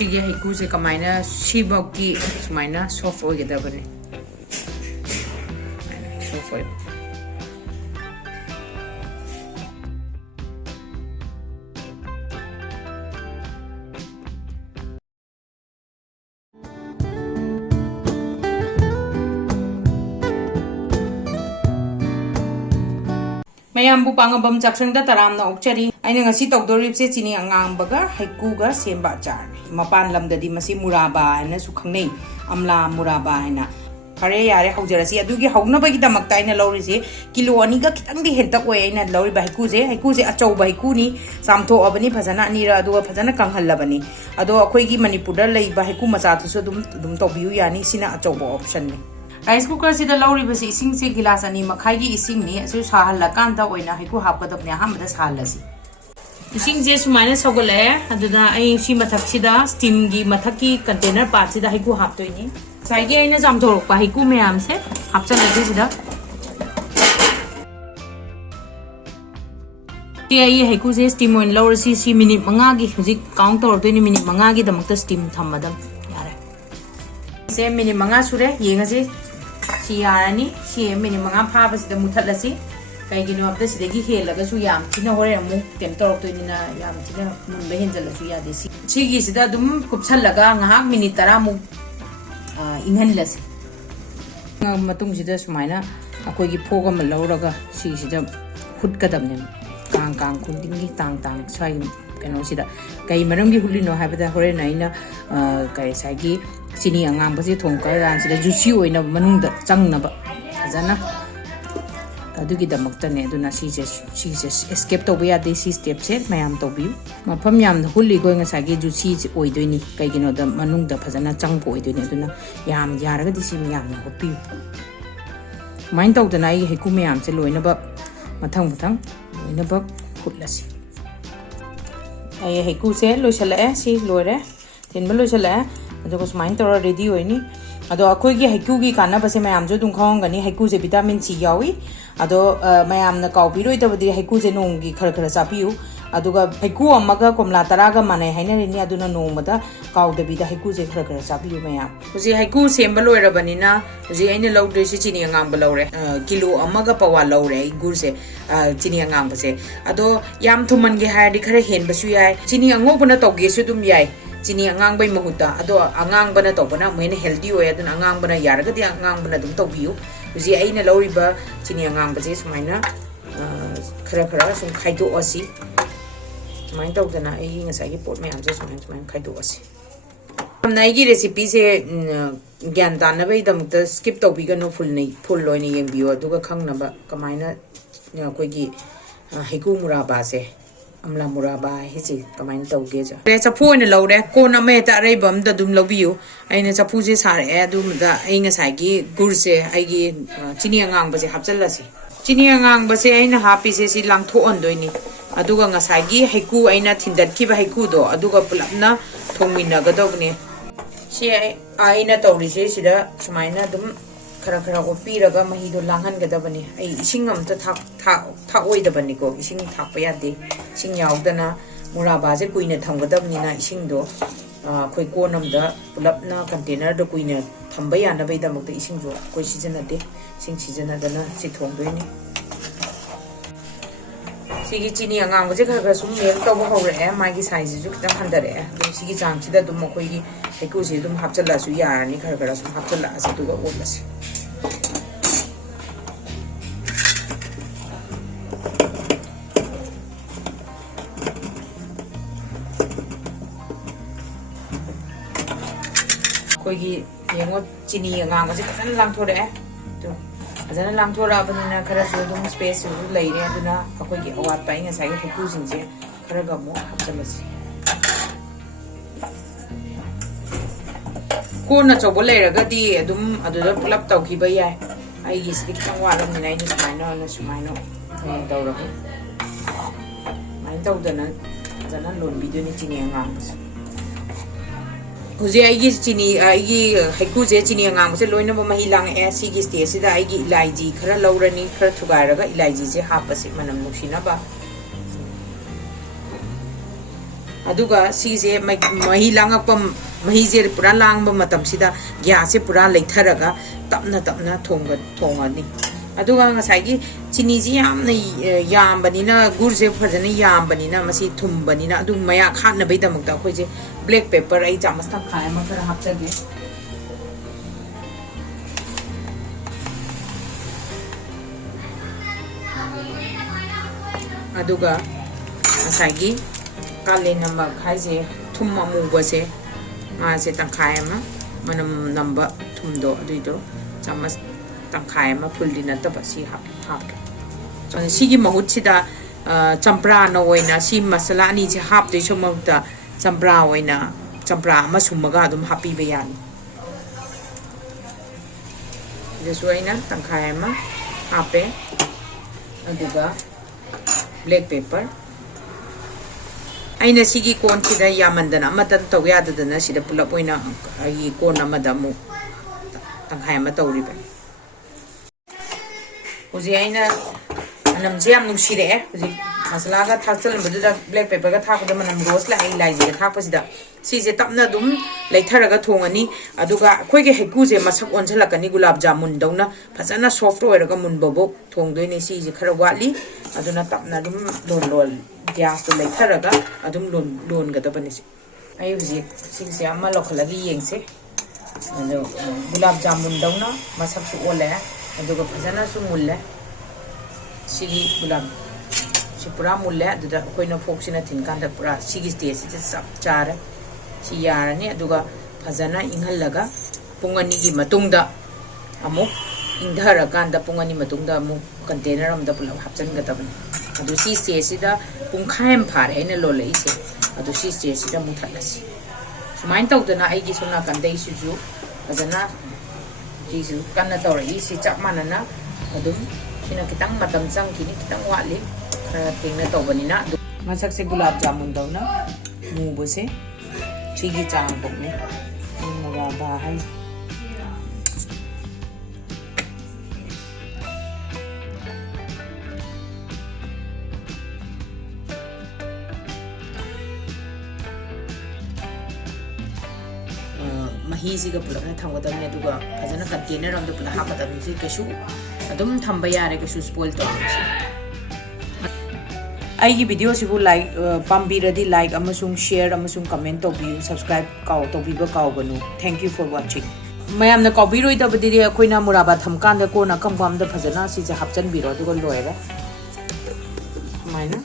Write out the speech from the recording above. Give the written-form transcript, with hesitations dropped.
सिगे haiku से कमाइना सिबक की सुमाइना soft हो गया बने सॉफ्ट हो मैयामबु पांगबम चाक्संगदा तरामना ओक्चरी आइना ngasi तौदोरिबसे चिनी अंगांगबगा हैकुगा सेंबा चारने मपान लमददी मसी मुराबा आइना सु खंगनै अमला मुराबा आइना फरे यारे हौजरसी अदुगी हौनबगी दमकता आइना लौरिसे किलो अनिगा खितंगदी हेंतक ओय आइना लौरिबा हैकुजे अचौबा हैकुनी सामथो अबनी फजना अनीरा अदुगा फजना कंहल्लबनी अदो अखोइगी मणिपुरदा लैबा हैकु मचाथुसु दुम तौबियु यानी सिना अचौबा ऑप्शन ने राइस कुकर से लौरीबसे इसिंग से गिलास अनी मखाई इसिंग ने असु साहल्लकांदा ओइना हैकु हापगदबने अहमदा साहल्लसी इसिंग से सुमाइना सौगले अदुदा आई सी मथकसिदा स्टीम गी मथकी कंटेनर पार्ट सिदा हैकु हापतोइनी साइगे आइना जामथोरकपा हैकु मयाम से हापचलजे सिदा ते आई हैकु से स्टीम ओइन लौरसी सी मिनिट 5 गी हुजिक काउंट तौरतोइनी मिनिट 5 गी दमकता स्टीम थम्मदम यारे से मिनिट 5 सुरे येंगसे यानी सी मिनिट 5 फाबसीद मुथलसी कईगिनो अब सिदगी हेलगसु याम थिना होरे अमु टेम तौरतोइनिना याम थिना मुनबे हेंजलसु यादे सिगी सिदा दुम कुपछलगा ngahak मिनिट 10 मु इंहनलसी मतुंग सिदा सुमाइना अखोइगी फोग अम लौरगा सी सिदा हुटकदमने कांग कांग खुंदिंगी तांग तांग स्वाइ कनो सिदा कई मरमगी हुलिनो हाबदा होरे नाइना कई साइगी चिनी अंगांबसे थोंका सिदा जुसी ओइना मनुंगदा चंगनबा फजना अदुगी दमक्तने दुना सीजे एस्केप तोबा यादे सी स्टेप से मयाम तोबियु मफम याम हुल्ली गोय ngसागी जुसी ओइदोइनी कईगिनो द मनुंगदा फजना चंगपो ओइदोइनी दुना याम यारगा दिसी मयाम होपियु माइन तौदना आई हैकु मयाम से लोइनबा मथंग मथंग लोइनबा खुटलसी आई हैकु से लोइसलाए सी लोरे तिनबा लोइसलाए अदुगा सुमाइन तौरा रेडी होइनी अदो अखोइगी हैकुगी कानाबसे मयामजो दुम खंगनी हैकुजे विटामिन सी यावी अदो मयामना काउबिरोइदबदि हैकुजे नोंगी खर खर चापियु अदुगा हैकु अमगा कोमला तरागा माने हैनरिनी अदुना नोंगमदा काउदबिदा हैकुजे खर खर चापियु मयाम हुजी हैकु सेंबा लोइरबनिना हुजी आइना लौद्रेसि चिनी अंगांगबा लौरे किलो अमगा पवा लौरे गुरसे चिनी अंगांगबसे अदो याम थुमनगे हायदि खर हेनबसु याय चिनी अंगोबना तौगेसु दुम याय चिनी अंगांगबै महुता अदो अंगांगबना तौबना मेन हेल्दी होय अदुना अंगांगबना यारगदि अंगांगबना दुम तौबियु हुजी आइना लौरिबा चिनी अंगांगबसे सुमाइना खरा खरा सुम खाइदोअसी सुमाइन तौदना आई ngसागी पोट मयामसे सुमाइन खाइदोअसी हमना आइगी रेसिपी से ज्ञान तानबै दमत स्किप तौबिगनो फुल लोइने येंबियो अदुगा खंगनबा कमाइना कोइगी हैकु मुराबा से अमला मुराबा हिची कमाइन तौगे जा रे चफु ओइना लौरे कोन अमे ता अरेबम द दुम लौबियो आइना चफु जे सारे अदुमदा आई ngसागी गुर से आइगी चिनी अंगांगबसे हापचलसी चिनी अंगांगबसे आइना हापिसे सि लांगथो ओनदोइनी अदुगा ngसागी हैकु आइना थिंदतखिबा हैकुदो अदुगा पुलपना थोंमिनगदोबने सि आइना तौरिसे सिदा सुमाइना दुम खरा खरा ओपीरगा महिदो लांगहनगदबनी आई इसिंग अमता थाक ओइदबनीको इसिंग थाकपा यादे इसिंग यावदना मुराबाजे कुइना थमगदबनीना इसिंगदो खोइ कोनमदा पुलपना कंटेनर दो कुइना थंबा यानबैदमक्ता इसिंगजो कोइ सिजनदे इसिंग सिजनदना सि थोंदोइनी सिगी चिनी अंगांगबसे खरा खरा सुम मेल तौबा हौरे मागी साइजजु खितंग हंदरे दुम सिगी चांगसिदा दुम मखोइगी हैकुसे दुम हापचलसु यारनी खरा खरा सुम हापचलस दुगा ओलसी कोइगी येंगो चिनी अंगांगबसे फजन लांगथोरे तो फजन लांगथोराबनिना खरा सु दुम स्पेस सु लैरे अदुना अखोइगी अवात पाइ ngसाई हैकु सिंजे खरा गमो हापचलसी कोना चौबो लैरगदी अदुम अदुदा पुलप तौखिबा याय आइगी सिदि खंग वालमनिना आइना सुमाइनो तौरबो माइन तौदना फजन लोनबिदोनि चिनी अंगांगबसे हुजे आइगी चिनी आइगी हैकुजे चिनी अंगांगबसे लोइनबो मही लांगे सिगी स्टेज सिदा आइगी इलाइजी खरा लौरनी खरा थुगारगा इलाइजी से हापसे मनम नुसिनाबा अदुगा सीजे मही लांगपम मही जे पूरा लांग मतमसिदा गैस से पूरा लेथरगा तपना तपना थोंगनी अदुगा ngसाई चिनी जी यामना यामबनिना गुर से फजन यामबनिना मसी थुमबनिना अदु मया खानबे दमकता अखोय जे ब्लैक पेपर आई चामच तक खाय म खरा हापचगे अदुगा ngसाई काले नमक हाइजे थुम अमुबसे मासे तंखाय म मनम नंबर थुमदो अदुइदो चामच तंखाय म फुलदि नतबा सी हाप so सिगी महुतसिदा चंप्रा न ओइना सी मसला नि जे हाप दे सोमता चंप्रा ओइना चंप्रा म सुमगा दुम हापी बे यानी जेसु ओइना तंखाय म हापे अदुगा ब्लैक पेपर अइना सिगी कोन सिदा यामंदना अमतन तौ याददना सिदा पुलप ओइना आई कोन अमदा मु तंखाय म तौरिबे हुजी अइना मनम जे याम नुसिरे हुजी मसला का थाचल बदुदा ब्लैक पेपर का थापदा मनम रोज ला आई लाइजे थापसिदा सिजे तपना दुम लेथरगा थोंगनी अदुगा अखोइगे हेकु जे मसक ओनझलकनी गुलाब जामुन दौना फजना सॉफ्ट ओइरगा मुनबबो थोंगदोइने सिजे खरा वाली अदुना तपना दुम लोन गैस तो लेथरगा अदुम लोन गदबनी से आई हुजी सिंसे अमा लखलगी येंगसे अदो गुलाब जामुन दौना मसक सु ओले अदुगा फजना सु मुल्ले सिगी गुलाब सि पूरा मुल्ले अदुदा अखोइना फोक्सिना थिनकांदा पूरा सिगी स्टेज से सब चारे सि यारनी अदुगा फजना इंहल्लगा पुंगनी की मतुंगदा अमु इंधरकांदा पुंगनी मतुंगदा अमु कंटेनर अमदा पुला हापचनगदबनी अदु सि स्टेज सिदा पुंखायम फारे हैना लोलेइसे अदु सि स्टेज सिदा मुथलसी सुमाइन तौदना आइगी सोना कंदै सुजु फजना जिसु कन्ना तौरई सि चप मानना अदुम सिना कितंग मतम चंगखिनि कितंग वाली खरा तेंगना तौबनिना मसक से गुलाब जामुन दौना मुबसे सिगी चांग बोकने मगा बाहाई मही सिगा पुलना थंगदबने दुगा फजना कंटेनर अमदा पुला हापदबने सि केसु अदुम थंबा यारे केसु स्पॉइल तौरसे आइगी वीडियो सिबु लाइक पाम्बिरदी लाइक अमसुंग शेयर अमसुंग कमेंट तौबियु सब्सक्राइब काउ तौबिबा काउगनु थैंक यू फॉर वाचिंग मयामना काउबिरोइदबदि अखोइना मुराबा थमकांदा कोना कमकामदा फजना सिजे हापचन बिरो दुगा लोयरा माइना